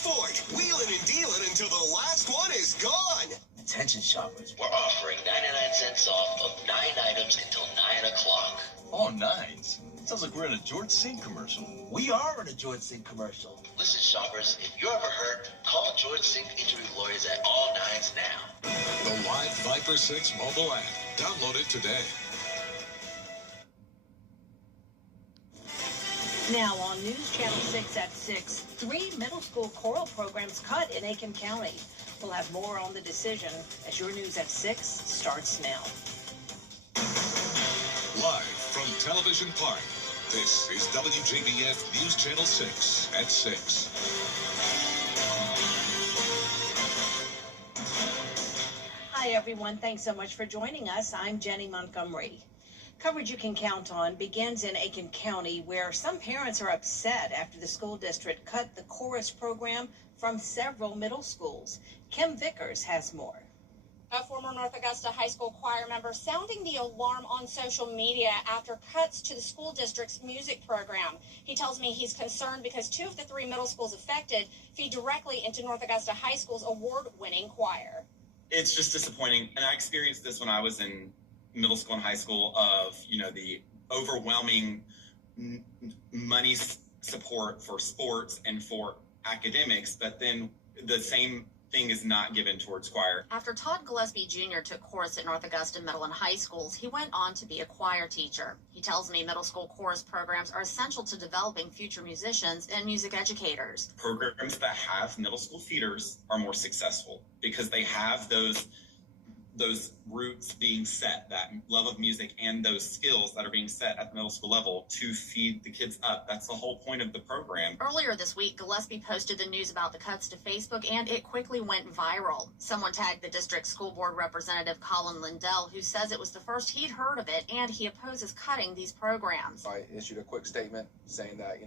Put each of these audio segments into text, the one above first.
sport. Wheeling and dealing until the last one is gone. Attention shoppers. We're offering 99 cents off of 9 items until 9 o'clock. All nines? Sounds like we're in a George Sink commercial. We are in a George Sink commercial. Listen, shoppers, if you're ever hurt, call George Sink Injury Lawyers at All Nines now. The live Viper 6 mobile app. Download it today. Now on News Channel 6 at 6, 3 middle school choral programs cut in Aiken County. We'll have more on the decision as your News at 6 starts now. Live from Television Park, this is WJBF News Channel 6 at 6. Hi, everyone. Thanks so much for joining us. I'm Jenny Montgomery. Coverage you can count on begins in Aiken County, where some parents are upset after the school district cut the chorus program from several middle schools. Kim Vickers has more. A former North Augusta High School choir member sounding the alarm on social media after cuts to the school district's music program. He tells me he's concerned because 2 of the 3 middle schools affected feed directly into North Augusta High School's award-winning choir. It's just disappointing, and I experienced this when I was in middle school and high school of, the overwhelming money support for sports and for academics, but then the same thing is not given towards choir. After Todd Gillespie Jr. took chorus at North Augusta Middle and High Schools, he went on to be a choir teacher. He tells me middle school chorus programs are essential to developing future musicians and music educators. Programs that have middle school feeders are more successful because they have those roots being set, that love of music and those skills that are being set at the middle school level to feed the kids up. That's the whole point of the program. Earlier this week, Gillespie posted the news about the cuts to Facebook, and it quickly went viral. Someone tagged the district school board representative Colin Lindell, who says it was the first he'd heard of it, and he opposes cutting these programs. I issued a quick statement saying that,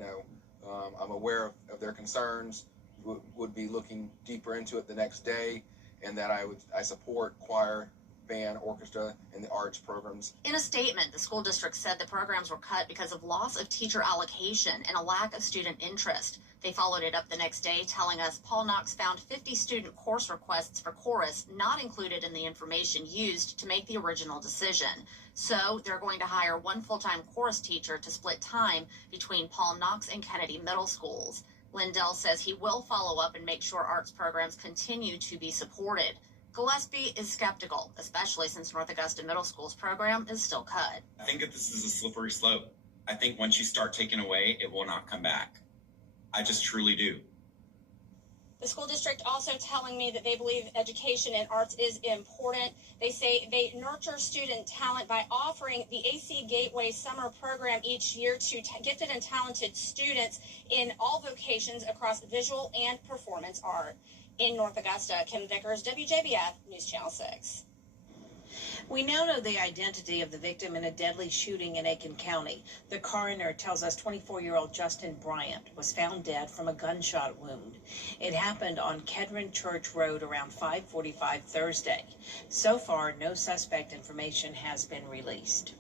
I'm aware of their concerns, would be looking deeper into it the next day, and that I support choir, band, orchestra, and the arts programs. In a statement, the school district said the programs were cut because of loss of teacher allocation and a lack of student interest. They followed it up the next day, telling us Paul Knox found 50 student course requests for chorus not included in the information used to make the original decision. So they're going to hire 1 full-time chorus teacher to split time between Paul Knox and Kennedy middle schools. Lindell says he will follow up and make sure arts programs continue to be supported. Gillespie is skeptical, especially since North Augusta Middle School's program is still cut. I think that this is a slippery slope. I think once you start taking away, it will not come back. I just truly do. The school district also telling me that they believe education and arts is important. They say they nurture student talent by offering the AC Gateway Summer Program each year to gifted and talented students in all vocations across visual and performance art. In North Augusta, Kim Vickers, WJBF News Channel 6. We now know the identity of the victim in a deadly shooting in Aiken County. The coroner tells us 24-year-old Justin Bryant was found dead from a gunshot wound. It happened on Kedron Church Road around 5:45 Thursday. So far, no suspect information has been released.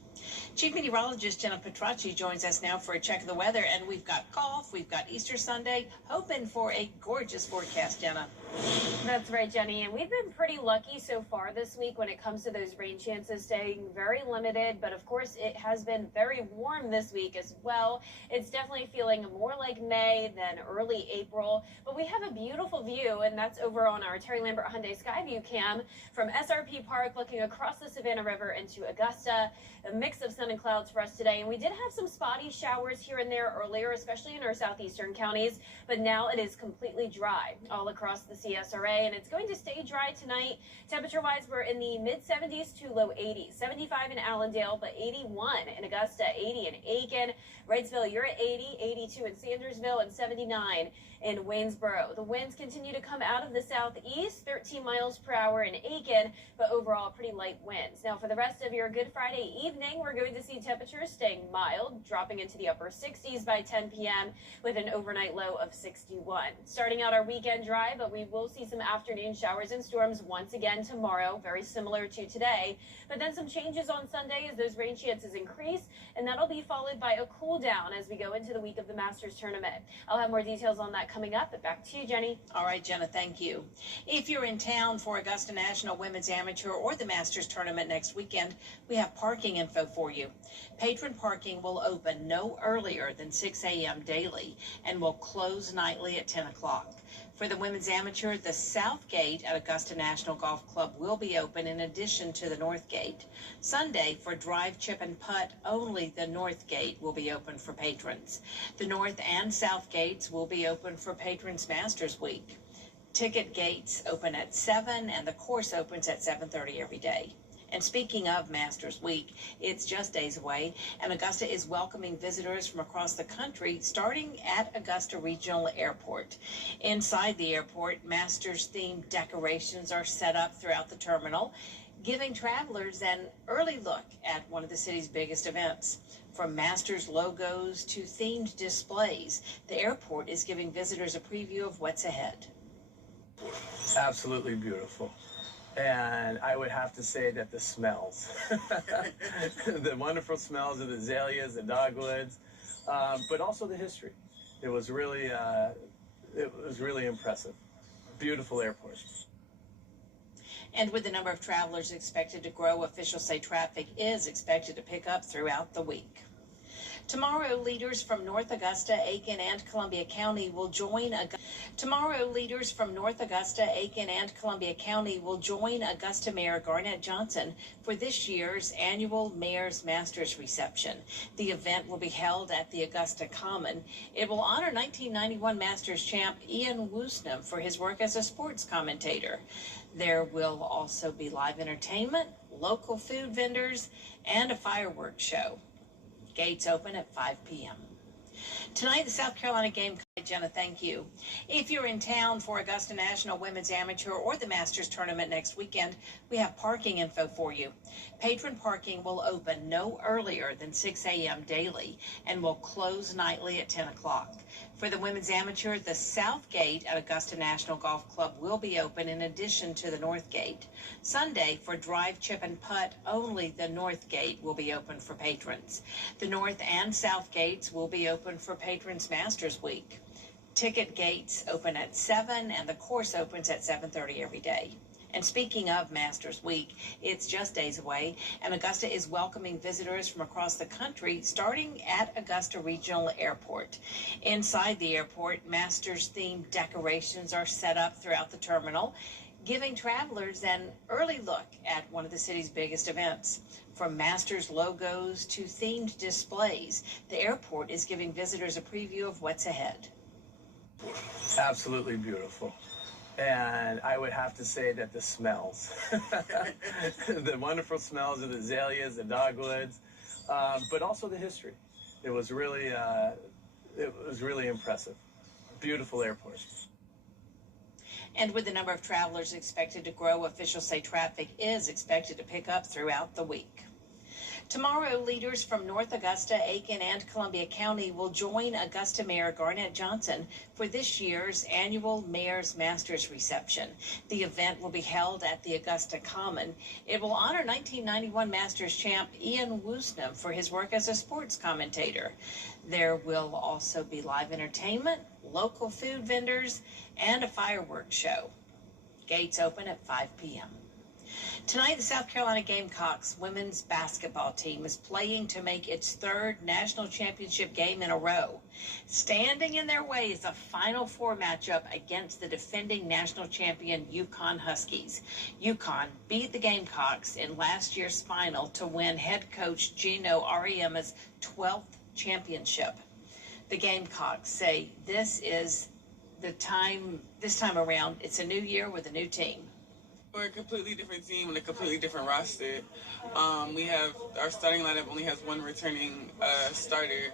Chief Meteorologist Jenna Petracci joins us now for a check of the weather, and we've got golf, we've got Easter Sunday, hoping for a gorgeous forecast, Jenna. That's right, Jenny, and we've been pretty lucky so far this week when it comes to those rain chances staying very limited, but of course it has been very warm this week as well. It's definitely feeling more like May than early April, but we have a beautiful view, and that's over on our Terry Lambert Hyundai Skyview cam from SRP Park looking across the Savannah River into Augusta. A mix of sun and clouds for us today, and we did have some spotty showers here and there earlier, especially in our southeastern counties, but now it is completely dry all across the CSRA, and it's going to stay dry tonight. Temperature-wise, we're in the mid-70s to low 80s. 75 in Allendale, but 81 in Augusta, 80 in Aiken. Wrightsville, you're at 80, 82 in Sandersville, and 79 in Waynesboro. The winds continue to come out of the southeast, 13 miles per hour in Aiken, but overall pretty light winds. Now, for the rest of your Good Friday evening, we're going to see temperatures staying mild, dropping into the upper 60s by 10 p.m. with an overnight low of 61. Starting out our weekend dry, but we will see some afternoon showers and storms once again tomorrow, very similar to today. But then some changes on Sunday as those rain chances increase, and that'll be followed by a cool down as we go into the week of the Masters tournament. I'll have more details on that coming up, but back to you, Jenny. All right, Jenna, thank you. If you're in town for Augusta National Women's Amateur or the Masters tournament next weekend, we have parking info for you. Patron parking will open no earlier than 6 a.m. daily and will close nightly at 10 o'clock. For the Women's Amateur, the South Gate at Augusta National Golf Club will be open in addition to the North Gate. Sunday, for drive, chip, and putt, only the North Gate will be open for patrons. The North and South Gates will be open for Patrons Masters Week. Ticket gates open at 7 and the course opens at 7:30 every day. And speaking of Masters Week, it's just days away, and Augusta is welcoming visitors from across the country, starting at Augusta Regional Airport. Inside the airport, Masters-themed decorations are set up throughout the terminal, giving travelers an early look at one of the city's biggest events. From Masters logos to themed displays, the airport is giving visitors a preview of what's ahead. Absolutely beautiful. And I would have to say that the smells, the wonderful smells of the azaleas, the dogwoods, but also the history. It was really impressive. Beautiful airport. And with the number of travelers expected to grow, officials say traffic is expected to pick up throughout the week. Tomorrow, leaders from North Augusta, Aiken, and Columbia County will join Augusta Mayor Garnett Johnson for this year's annual Mayor's Masters reception. The event will be held at the Augusta Common. It will honor 1991 Masters champ Ian Woosnam for his work as a sports commentator. There will also be live entertainment, local food vendors, and a fireworks show. Gates open at 5 p.m. Tonight, the South Carolina game. Jenna, thank you. If you're in town for Augusta National Women's Amateur or the Masters tournament next weekend, we have parking info for you. Patron parking will open no earlier than 6 a.m. daily and will close nightly at 10 o'clock. For the Women's Amateur, the South Gate at Augusta National Golf Club will be open in addition to the North Gate. Sunday, for drive, chip, and putt, only the North Gate will be open for patrons. The North and South Gates will be open for Patrons Masters Week. Ticket gates open at 7 and the course opens at 7:30 every day. And speaking of Masters Week, it's just days away, and Augusta is welcoming visitors from across the country, starting at Augusta Regional Airport. Inside the airport, Masters-themed decorations are set up throughout the terminal, giving travelers an early look at one of the city's biggest events. From Masters logos to themed displays, the airport is giving visitors a preview of what's ahead. Absolutely beautiful. And I would have to say that the smells, the wonderful smells of the azaleas, the dogwoods, but also the history. It was really impressive. Beautiful airport. And with the number of travelers expected to grow, officials say traffic is expected to pick up throughout the week. Tomorrow, leaders from North Augusta, Aiken, and Columbia County will join Augusta Mayor Garnett Johnson for this year's annual Mayor's Masters reception. The event will be held at the Augusta Common. It will honor 1991 Masters champ Ian Woosnam for his work as a sports commentator. There will also be live entertainment, local food vendors, and a fireworks show. Gates open at 5 p.m. Tonight, the South Carolina Gamecocks women's basketball team is playing to make its third national championship game in a row. Standing in their way is a Final Four matchup against the defending national champion UConn Huskies. UConn beat the Gamecocks in last year's final to win head coach Gino Auriemma's 12th championship. The Gamecocks say this time around, it's a new year with a new team. We're a completely different team and a completely different roster. We have our starting lineup only has one returning starter,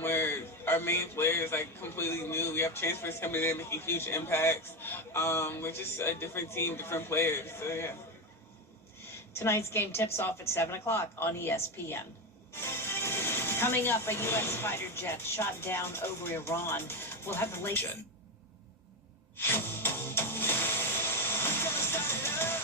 where our main players completely new. We have transfers coming in making huge impacts. We're just a different team, different players. So yeah. Tonight's game tips off at 7 o'clock on ESPN. Coming up, a U.S. fighter jet shot down over Iran. We'll have the latest.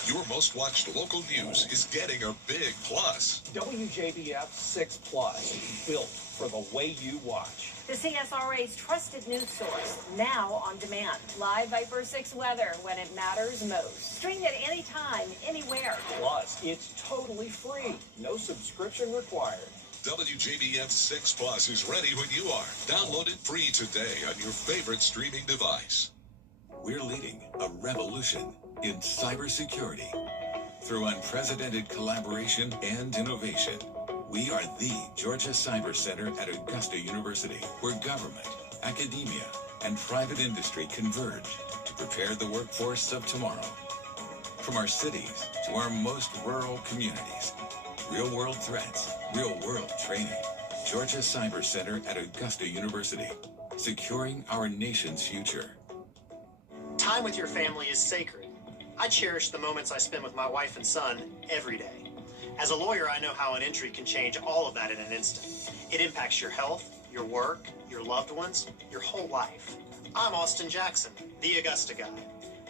Your most watched local news is getting a big plus. WJBF 6 Plus, built for the way you watch. The CSRA's trusted news source, now on demand. Live Viper 6 weather when it matters most. Stream it anytime, anywhere. Plus, it's totally free. No subscription required. WJBF 6 Plus is ready when you are. Download it free today on your favorite streaming device. We're leading a revolution in cybersecurity through unprecedented collaboration and innovation. We are the Georgia Cyber Center at Augusta University, where government, academia, and private industry converge to prepare the workforce of tomorrow. From our cities to our most rural communities, real-world threats, real-world training. Georgia Cyber Center at Augusta University, securing our nation's future. Time with your family is sacred. I cherish the moments I spend with my wife and son every day. As a lawyer, I know how an injury can change all of that in an instant. It impacts your health, your work, your loved ones, your whole life. I'm Austin Jackson, the Augusta guy.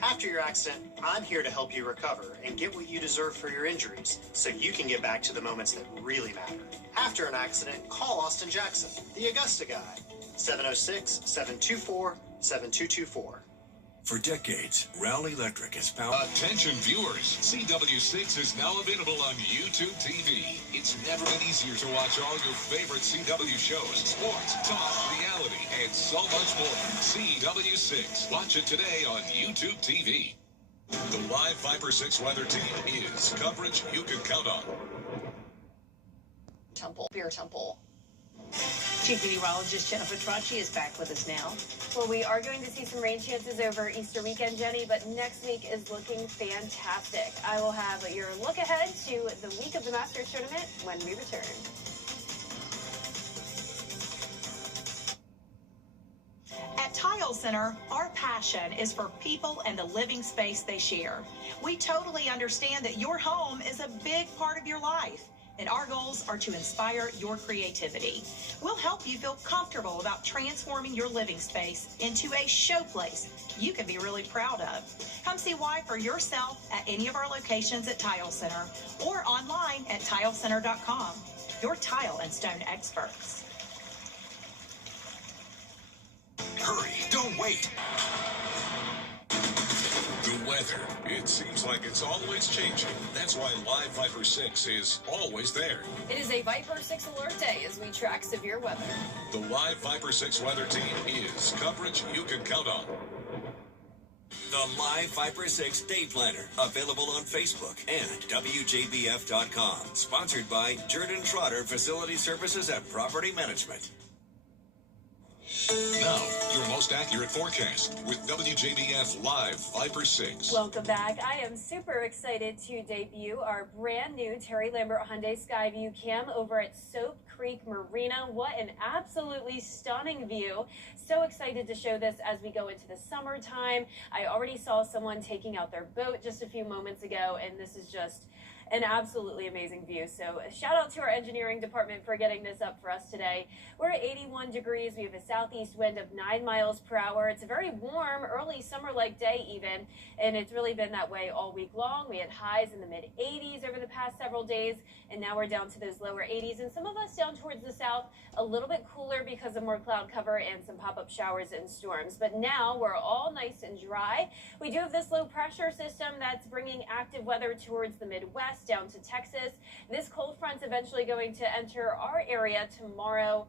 After your accident, I'm here to help you recover and get what you deserve for your injuries so you can get back to the moments that really matter. After an accident, call Austin Jackson, the Augusta guy. 706-724-7224. For decades, Rowley Electric has powered. Attention viewers, CW6 is now available on YouTube TV. It's never been easier to watch all your favorite CW shows, sports, talk, reality, and so much more. CW6. Watch it today on YouTube TV. The live Viper 6 weather team is coverage you can count on. Beer Temple. Chief Meteorologist Jennifer Tracci is back with us now. Well, we are going to see some rain chances over Easter weekend, Jenny, but next week is looking fantastic. I will have your look ahead to the week of the Masters Tournament when we return. At Tile Center, our passion is for people and the living space they share. We totally understand that your home is a big part of your life, and our goals are to inspire your creativity. We'll help you feel comfortable about transforming your living space into a showplace you can be really proud of. Come see why for yourself at any of our locations at Tile Center or online at tilecenter.com. Your tile and stone experts. Hurry, don't wait. The weather. It seems like it's always changing. That's why Live Viper 6 is always there. It is a Viper 6 alert day as we track severe weather. The Live Viper 6 weather team is coverage you can count on. The Live Viper 6 Day Planner, available on Facebook and WJBF.com. Sponsored by Jordan Trotter Facility Services and Property Management. Now, your most accurate forecast with WJBF Live Viper 6. Welcome back. I am super excited to debut our brand new Terry Lambert Hyundai Skyview Cam over at Soap Creek Marina. What an absolutely stunning view. So excited to show this as we go into the summertime. I already saw someone taking out their boat just a few moments ago, and this is just an absolutely amazing view. So a shout out to our engineering department for getting this up for us today. We're at 81 degrees. We have a southeast wind of 9 miles per hour. It's a very warm, early summer-like day even, and it's really been that way all week long. We had highs in the mid-80s over the past several days, and now we're down to those lower 80s. And some of us down towards the south, a little bit cooler because of more cloud cover and some pop-up showers and storms. But now we're all nice and dry. We do have this low pressure system that's bringing active weather towards the Midwest, down to Texas. This cold front's eventually going to enter our area tomorrow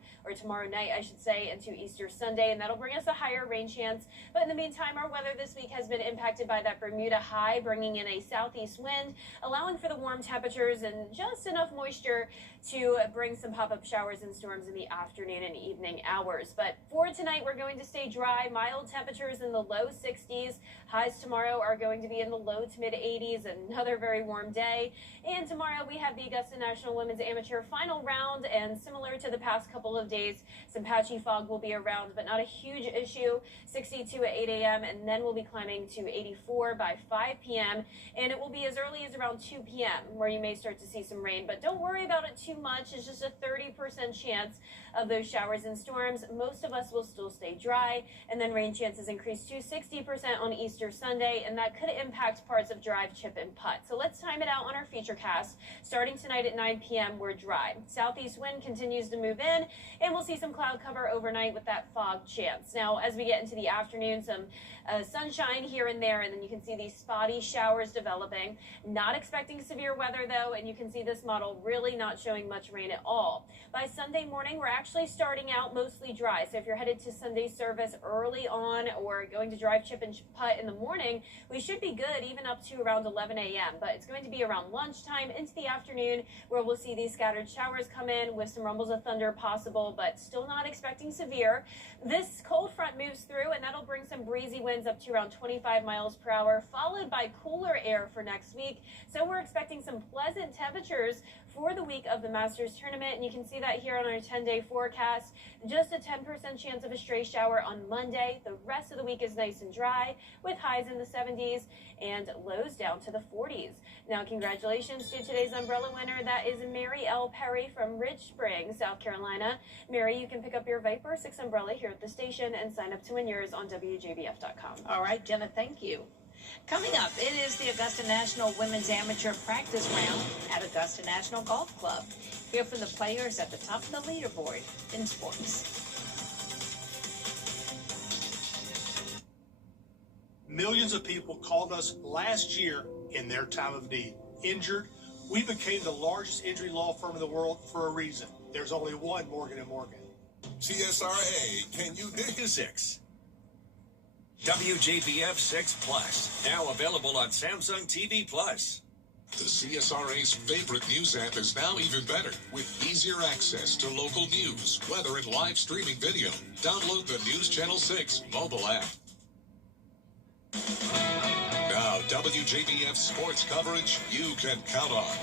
night, I should say, into Easter Sunday, and that'll bring us a higher rain chance. But in the meantime, our weather this week has been impacted by that Bermuda high, bringing in a southeast wind, allowing for the warm temperatures and just enough moisture to bring some pop-up showers and storms in the afternoon and evening hours. But for tonight, we're going to stay dry, mild temperatures in the low 60s. Highs tomorrow are going to be in the low to mid 80s, another very warm day. And tomorrow we have the Augusta National Women's Amateur Final Round, and similar to the past couple of days, some patchy fog will be around, but not a huge issue. 62 at 8 a.m. and then we'll be climbing to 84 by 5 p.m. and it will be as early as around 2 p.m. where you may start to see some rain, but don't worry about it too much. It's just a 30% chance of those showers and storms. Most of us will still stay dry, and then rain chances increase to 60% on Easter Sunday, and that could impact parts of drive, chip, and putt. So let's time it out on our feature cast. Starting tonight at 9 p.m., we're dry. Southeast wind continues to move in, and we'll see some cloud cover overnight with that fog chance. Now, as we get into the afternoon, some sunshine here and there, and then you can see these spotty showers developing. Not expecting severe weather, though, and you can see this model really not showing much rain at all. By Sunday morning, we're actually starting out mostly dry. So if you're headed to Sunday service early on or going to drive, chip, and putt in the morning, we should be good even up to around 11 a.m. But it's going to be around lunchtime into the afternoon where we'll see these scattered showers come in with some rumbles of thunder possible, but still not expecting severe. This cold front moves through, and that'll bring some breezy winds up to around 25 miles per hour, followed by cooler air for next week. So we're expecting some pleasant temperatures for the week of the Masters tournament, and you can see that here on our 10-day forecast. Just a 10% chance of a stray shower on Monday. The rest of the week is nice and dry with highs in the 70s and lows down to the 40s. Now, congratulations to today's umbrella winner. That is Mary L. Perry from Ridge Spring, South Carolina. Mary, you can pick up your Viper 6 umbrella here at the station and sign up to win yours on WJBF.com. All right, Jenna, thank you. Coming up, it is the Augusta National Women's Amateur Practice Round at Augusta National Golf Club. Hear from the players at the top of the leaderboard in sports. Millions of people called us last year in their time of need. Injured, we became the largest injury law firm in the world for a reason. There's only one Morgan & Morgan. CSRA, can you dig 6? WJBF 6 Plus, now available on Samsung TV Plus. The CSRA's favorite news app is now even better with easier access to local news, weather, and live streaming video. Download the News Channel 6 mobile app. Now, WJBF sports coverage you can count on.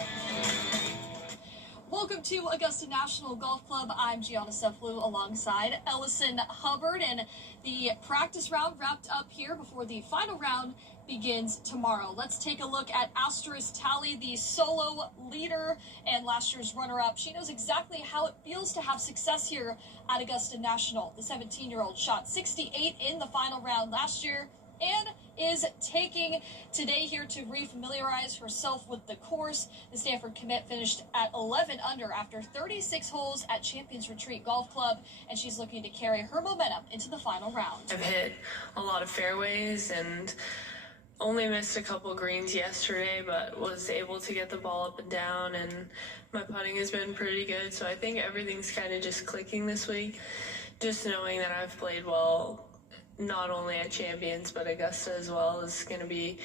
Welcome to Augusta National Golf Club. I'm Gianna Seflu alongside Ellison Hubbard, and the practice round wrapped up here before the final round begins tomorrow. Let's take a look at Asterisk Tally, the solo leader and last year's runner-up. She knows exactly how it feels to have success here at Augusta National. The 17-year-old shot 68 in the final round last year and is taking today here to refamiliarize herself with the course. The Stanford commit finished at 11 under after 36 holes at Champions Retreat Golf Club, and she's looking to carry her momentum into the final round. I've hit a lot of fairways and only missed a couple greens yesterday, but was able to get the ball up and down, and my putting has been pretty good, so I think everything's kind of just clicking this week. Just knowing that I've played well not only at Champions but Augusta as well is going to be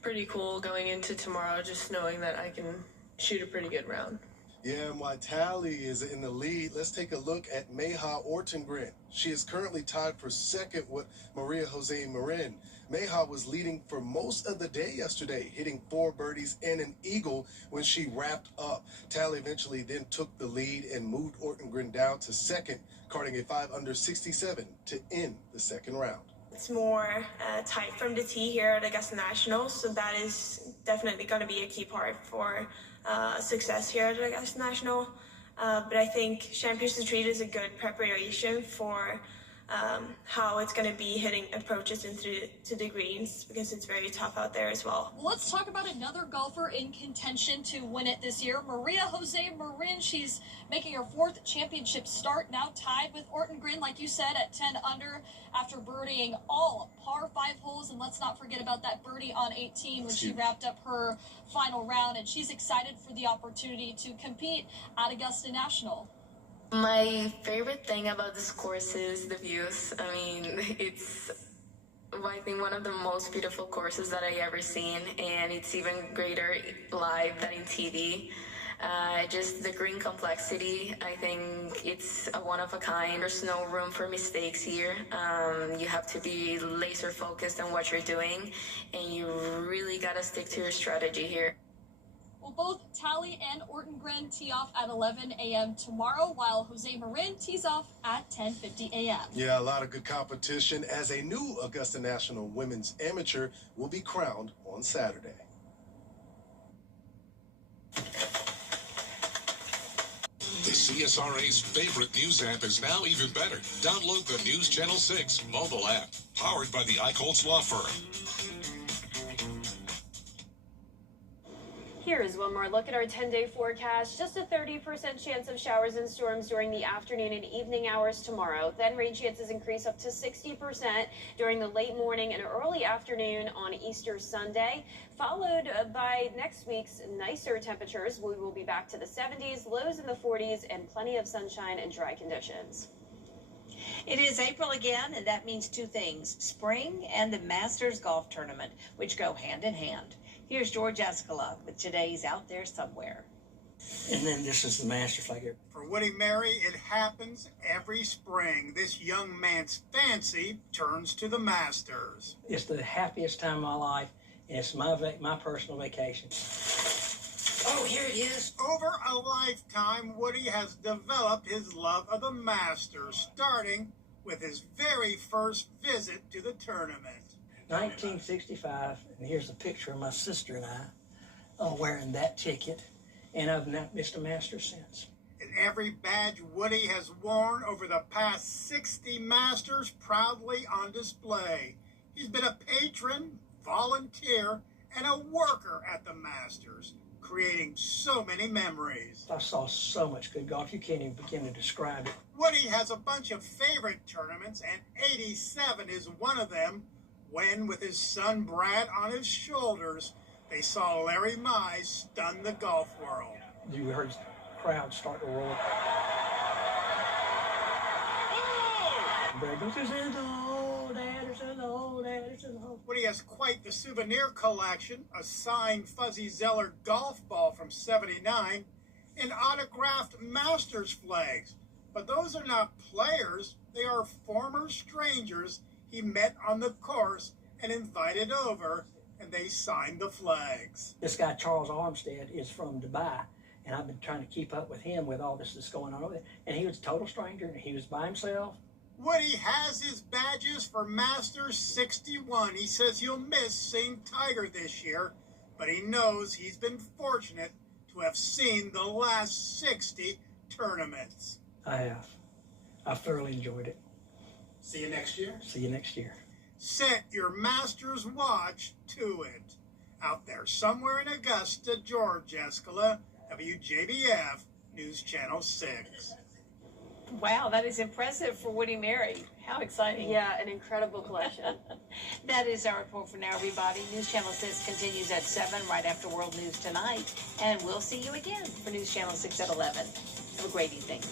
pretty cool going into tomorrow, just knowing that I can shoot a pretty good round. Yeah, and while Tally is in the lead, let's take a look at Mayha Ortengren. She is currently tied for second with Maria Jose Marin. Mayha was leading for most of the day yesterday, hitting 4 birdies and an eagle when she wrapped up. Tally eventually then took the lead and moved Ortengren down to second, carding a 5 under 67 to end the second round. It's more tight from the tee here at Augusta National, so that is definitely going to be a key part for success here at Augusta National. But I think Champions Retreat is a good preparation for how it's going to be hitting approaches into the greens, because it's very tough out there as well. Let's talk about another golfer in contention to win it this year, Maria Jose Marin. She's making her 4th championship start, now tied with Ortengren, like you said, at 10 under after birdieing all par 5 holes. And let's not forget about that birdie on 18 when she wrapped up her final round, and she's excited for the opportunity to compete at Augusta National. My favorite thing about this course is the views. I mean, it's, I think, one of the most beautiful courses that I ever seen, and it's even greater live than in TV. Just the green complexity, I think it's a one of a kind. There's no room for mistakes here. You have to be laser focused on what you're doing, and you really gotta stick to your strategy here. Well, both Tally and Ortengren tee off at 11 a.m. tomorrow, while Jose Marin tees off at 10:50 a.m. Yeah, a lot of good competition as a new Augusta National Women's Amateur will be crowned on Saturday. The CSRA's favorite news app is now even better. Download the News Channel 6 mobile app, powered by the Eichholz Law Firm. Here is one more look at our 10-day forecast. Just a 30% chance of showers and storms during the afternoon and evening hours tomorrow. Then rain chances increase up to 60% during the late morning and early afternoon on Easter Sunday, followed by next week's nicer temperatures. We will be back to the 70s, lows in the 40s, and plenty of sunshine and dry conditions. It is April again, and that means two things: spring and the Masters Golf Tournament, which go hand in hand. Here's George Escala with today's Out There Somewhere. And then this is the master flag here. For Woody Mary, it happens every spring. This young man's fancy turns to the Masters. It's the happiest time of my life, and it's my personal vacation. Oh, here it is. Over a lifetime, Woody has developed his love of the Masters, starting with his very first visit to the tournament. 1965, and here's a picture of my sister and I wearing that ticket, and I've not missed a Masters since. And every badge Woody has worn over the past 60 Masters proudly on display. He's been a patron, volunteer, and a worker at the Masters, creating so many memories. I saw so much good golf, you can't even begin to describe it. Woody has a bunch of favorite tournaments, and 87 is one of them, when, with his son Brad on his shoulders, they saw Larry Mize stun the golf world. You heard the crowd start to roar. Oh! Brad goes, "There's an old dad, there's an old dad, there's an old." Woody has quite the souvenir collection: a signed Fuzzy Zeller golf ball from '79 and autographed Masters flags. But those are not players, they are former strangers he met on the course and invited over, and they signed the flags. This guy, Charles Armstead, is from Dubai, and I've been trying to keep up with him with all this that's going on over there. And he was a total stranger, and he was by himself. Woody has his badges for Masters 61. He says he'll miss seeing Tiger this year, but he knows he's been fortunate to have seen the last 60 tournaments. I have. I've thoroughly enjoyed it. See you next year. See you next year. Set your Masters watch to it. Out there somewhere in Augusta, George Escala, WJBF, News Channel 6. Wow, that is impressive for Woody Mary. How exciting. Yeah, an incredible collection. That is our report for now, everybody. News Channel 6 continues at 7 right after World News Tonight. And we'll see you again for News Channel 6 at 11. Have a great evening.